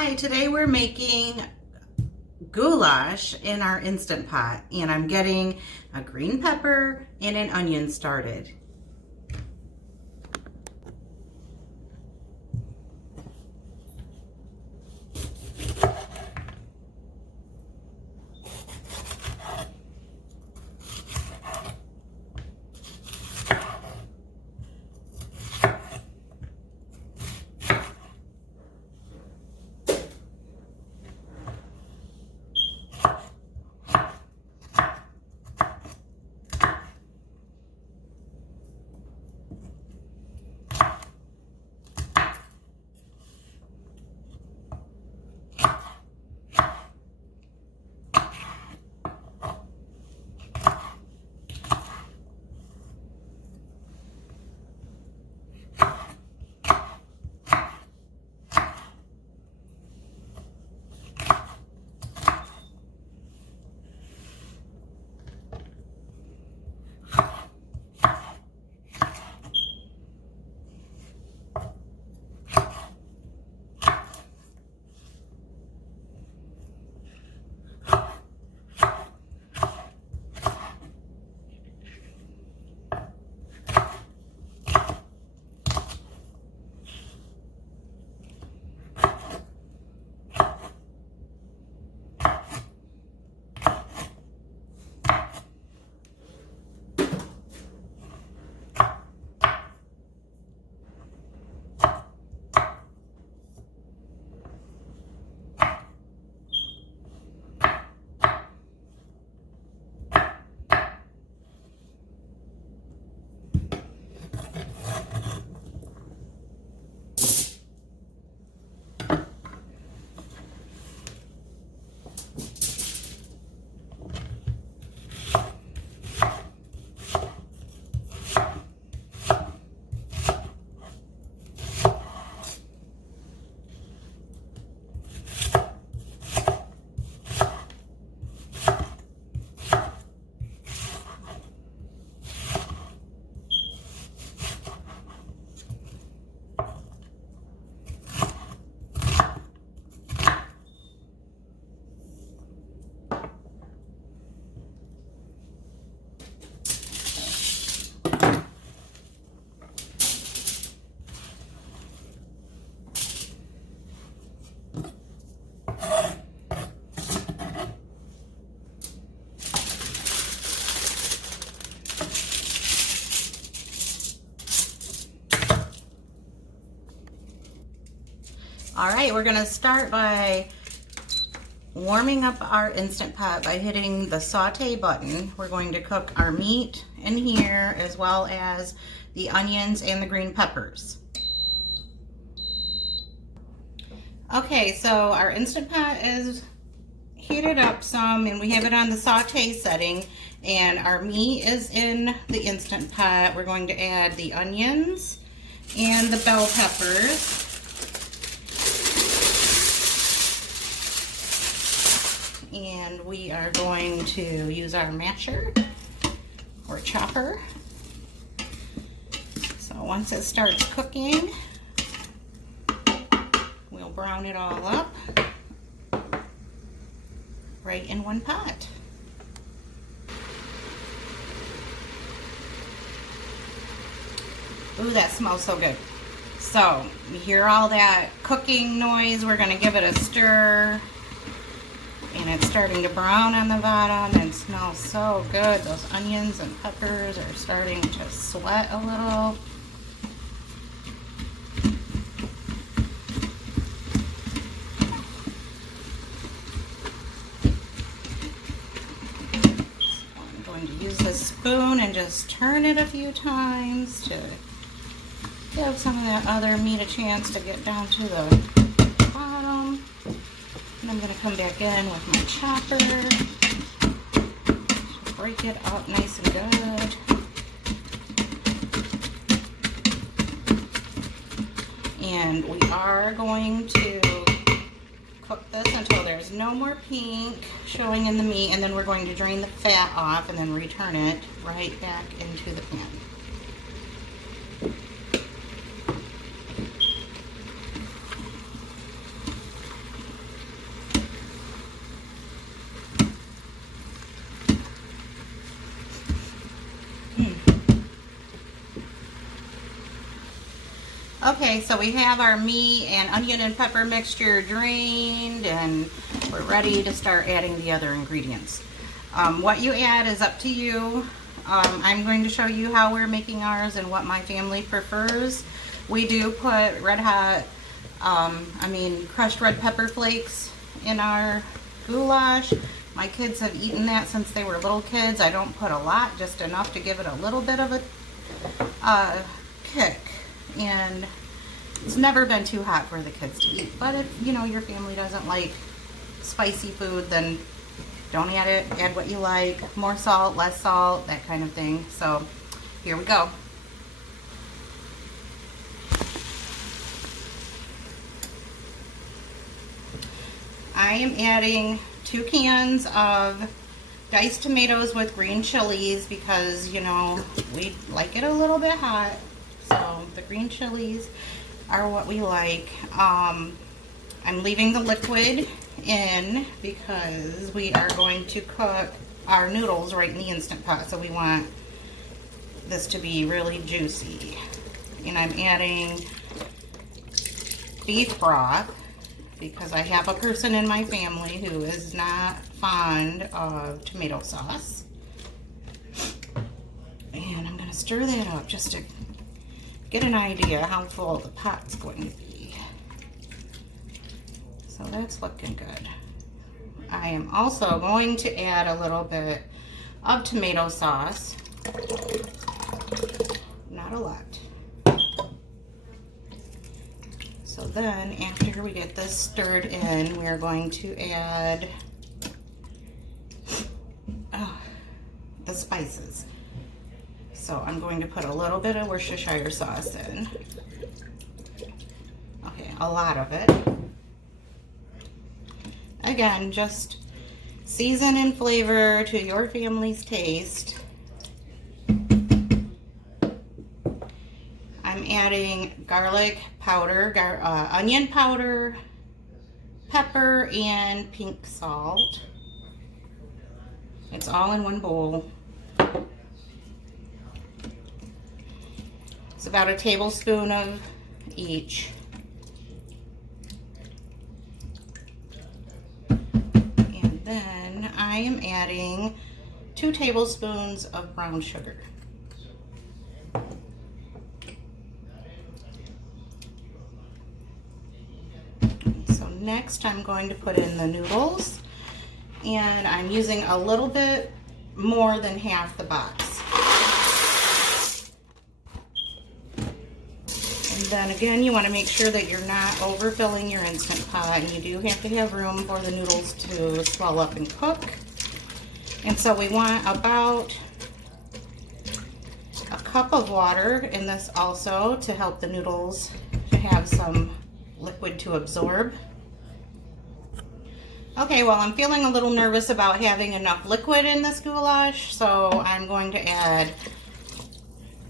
Hi, today we're making goulash in our Instant Pot, and I'm getting a green pepper and an onion started. All right, we're gonna start by warming up our Instant Pot by hitting the saute button. We're going to cook our meat in here as well as the onions and the green peppers. Okay, so our Instant Pot is heated up some and we have it on the saute setting, and our meat is in the Instant Pot. We're going to add the onions and the bell peppers. And we are going to use our masher or chopper. So once it starts cooking, we'll brown it all up right in one pot. Ooh, that smells so good. So you hear all that cooking noise, we're gonna give it a stir. And it's starting to brown on the bottom and smells so good. Those onions and peppers are starting to sweat a little. So I'm going to use this spoon and just turn it a few times to give some of that other meat a chance to get down to the bottom. And I'm going to come back in with my chopper to break it up nice and good. And we are going to cook this until there's no more pink showing in the meat, and then we're going to drain the fat off and then return it right back into the pan. Okay, so we have our meat and onion and pepper mixture drained, and we're ready to start adding the other ingredients. What you add is up to you. I'm going to show you how we're making ours and what my family prefers. We do put crushed red pepper flakes in our goulash. My kids have eaten that since they were little kids. I don't put a lot, just enough to give it a little bit of a kick. And it's never been too hot for the kids to eat. But if, you know, your family doesn't like spicy food, then don't add it. Add what you like. More salt, less salt, that kind of thing. So here we go. I am adding 2 cans of diced tomatoes with green chilies because, you know, we like it a little bit hot. So the green chilies are what we like. I'm leaving the liquid in because we are going to cook our noodles right in the Instant Pot. So we want this to be really juicy. And I'm adding beef broth because I have a person in my family who is not fond of tomato sauce. And I'm going to stir that up just to get an idea how full the pot's going to be. So that's looking good. I am also going to add a little bit of tomato sauce. Not a lot. So then after we get this stirred in, we are going to add the spices. So I'm going to put a little bit of Worcestershire sauce in. Okay, a lot of it. Again, just season and flavor to your family's taste. I'm adding garlic powder, onion powder, pepper, and pink salt. It's all in one bowl. It's about a tablespoon of each. And then I am adding 2 tablespoons of brown sugar. So next I'm going to put in the noodles, and I'm using a little bit more than half the box. And then again, you want to make sure that you're not overfilling your Instant Pot, and you do have to have room for the noodles to swell up and cook. And so we want about a cup of water in this also to help the noodles to have some liquid to absorb. Okay, well, I'm feeling a little nervous about having enough liquid in this goulash, so I'm going to add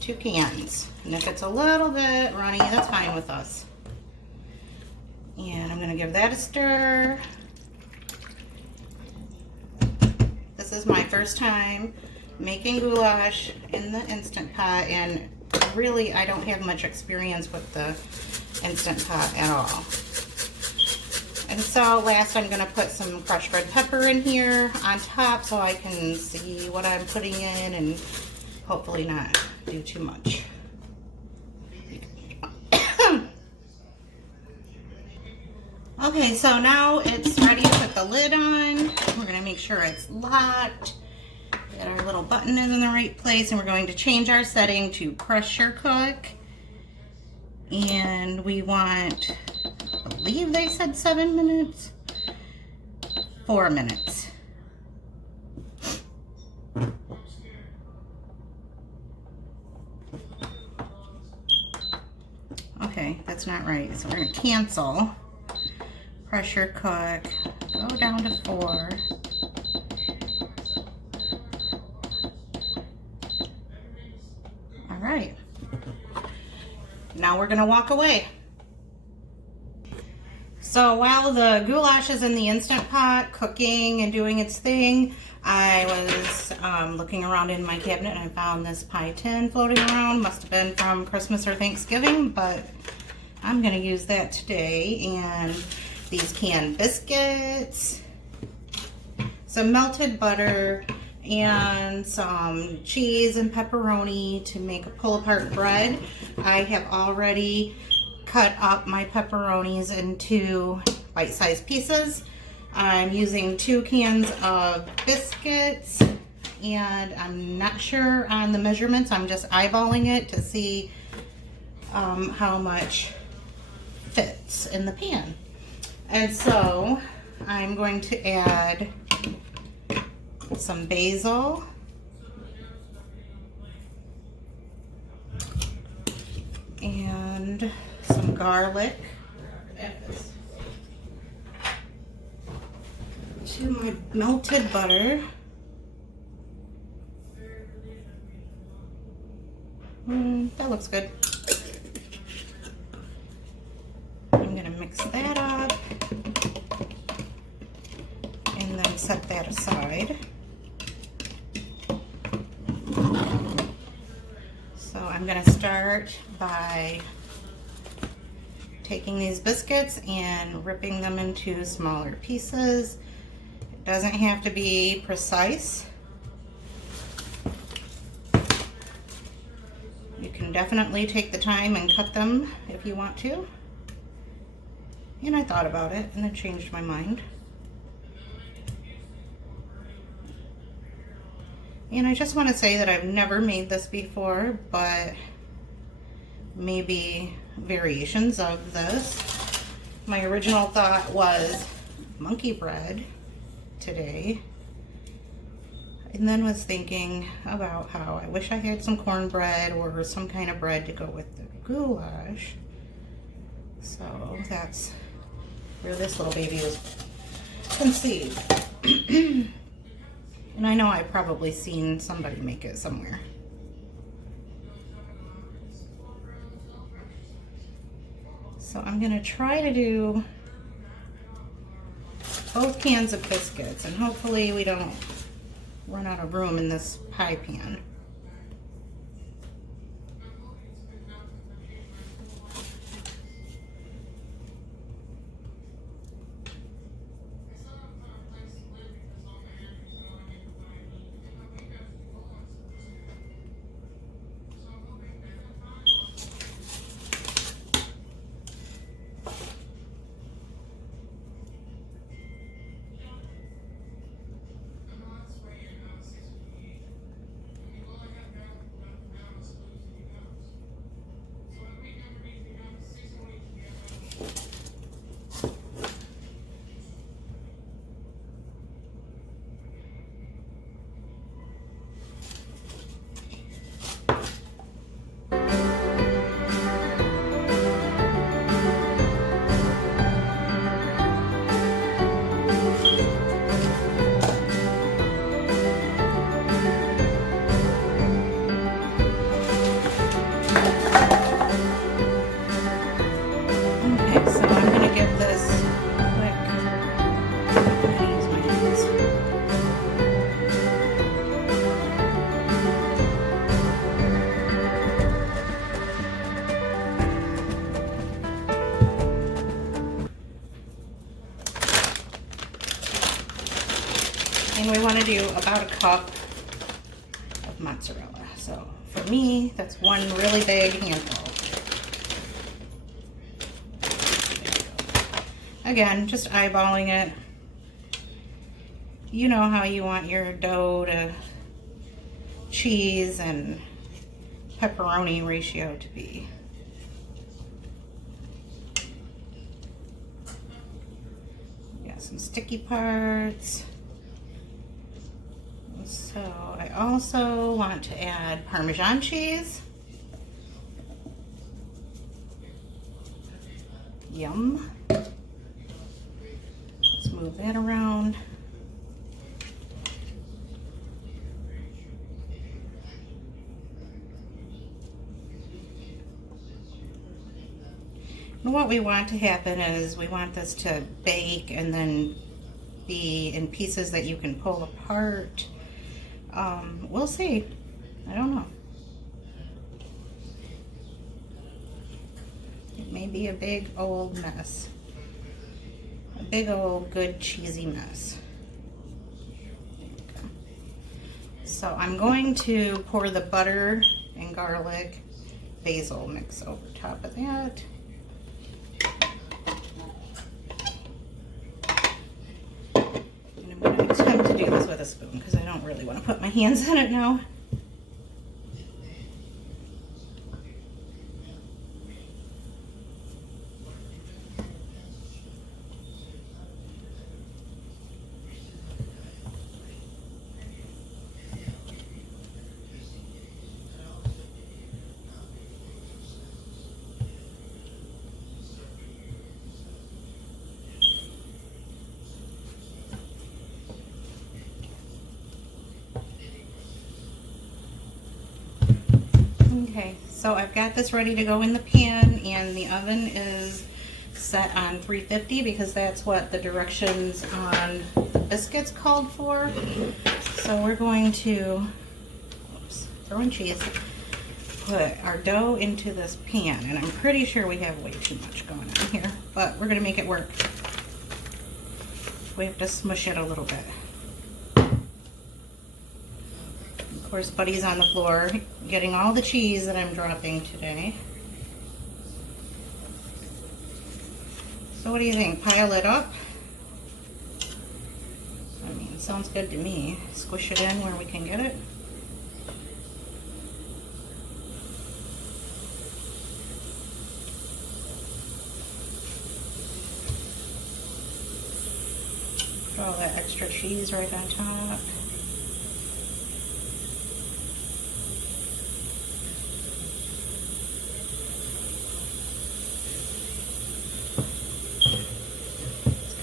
2 cans. And if it's a little bit runny, that's fine with us. And I'm going to give that a stir. This is my first time making goulash in the Instant Pot, and really I don't have much experience with the Instant Pot at all. And so last I'm going to put some crushed red pepper in here on top so I can see what I'm putting in and hopefully not do too much. Okay, so now it's ready to put the lid on. We're going to make sure it's locked. That our little button is in the right place, and we're going to change our setting to pressure cook. And we want, I believe they said 7 minutes, 4 minutes. Okay, that's not right. So we're going to cancel. Pressure cook, go down to 4. All right. Now we're gonna walk away. So while the goulash is in the Instant Pot cooking and doing its thing, I was looking around in my cabinet and I found this pie tin floating around. Must have been from Christmas or Thanksgiving, but I'm gonna use that today. And these canned biscuits, some melted butter, and some cheese and pepperoni to make a pull-apart bread. I have already cut up my pepperonis into bite-sized pieces. I'm using 2 cans of biscuits, and I'm not sure on the measurements. I'm just eyeballing it to see how much fits in the pan. And so I'm going to add some basil, and some garlic to my melted butter. That looks good. I'm gonna mix that up and then set that aside. So I'm gonna start by taking these biscuits and ripping them into smaller pieces. It doesn't have to be precise. You can definitely take the time and cut them if you want to. And I thought about it and it changed my mind. And I just want to say that I've never made this before, but maybe variations of this. My original thought was monkey bread today, and then was thinking about how I wish I had some cornbread or some kind of bread to go with the goulash. So that's where this little baby was conceived. And I know I've probably seen somebody make it somewhere. So I'm gonna try to do both cans of biscuits, and hopefully we don't run out of room in this pie pan. And we want to do about a cup of mozzarella. So for me, that's one really big handful. Again, just eyeballing it. You know how you want your dough to cheese and pepperoni ratio to be. Got some sticky parts. So I also want to add Parmesan cheese. Yum. Let's move that around. And what we want to happen is we want this to bake and then be in pieces that you can pull apart. We'll see. I don't know. It may be a big old mess. A big old good cheesy mess. So I'm going to pour the butter and garlic basil mix over top of that. And I'm going to attempt to do this with a spoon because I don't really want to put my hands in it now. Okay, so I've got this ready to go in the pan, and the oven is set on 350 because that's what the directions on the biscuits called for. So we're going to, oops, throw in cheese, put our dough into this pan, and I'm pretty sure we have way too much going on here, but we're going to make it work. We have to smush it a little bit. Of course, Buddy's on the floor getting all the cheese that I'm dropping today. So what do you think? Pile it up? I mean, sounds good to me. Squish it in where we can get it. Put all that extra cheese right on top.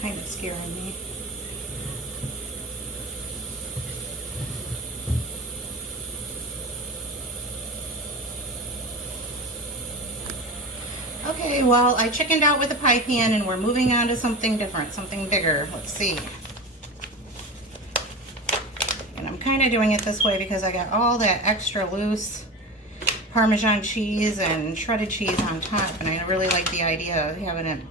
Kind of scaring me. Okay, well, I chickened out with the pie pan and we're moving on to something different, something bigger. Let's see. And I'm kind of doing it this way because I got all that extra loose Parmesan cheese and shredded cheese on top, and I really like the idea of having it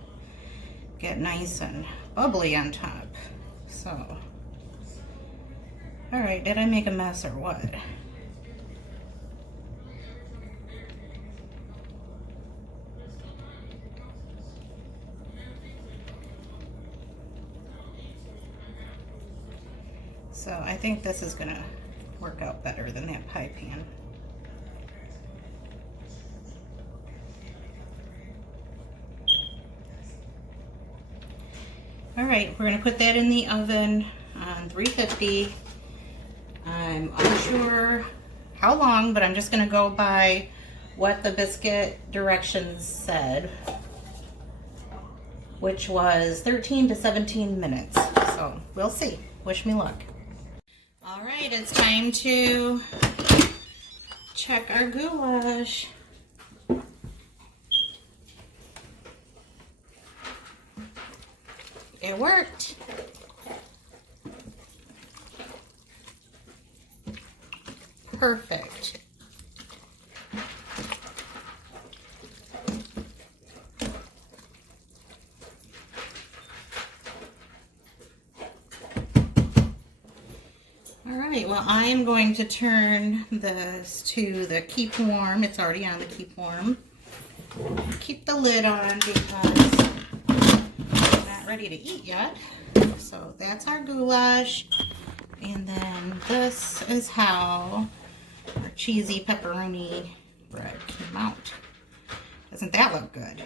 get nice and bubbly on top. So, all right, did I make a mess or what? So I think this is gonna work out better than that pie pan. All right, we're gonna put that in the oven on 350. I'm unsure how long, but I'm just gonna go by what the biscuit directions said, which was 13 to 17 minutes. So we'll see. Wish me luck. All right, it's time to check our goulash. It worked. Perfect. All right, well, I am going to turn this to the keep warm. It's already on the keep warm. Keep the lid on because I'm not ready to eat yet. So that's our goulash. And then this is how our cheesy pepperoni bread came out. Doesn't that look good?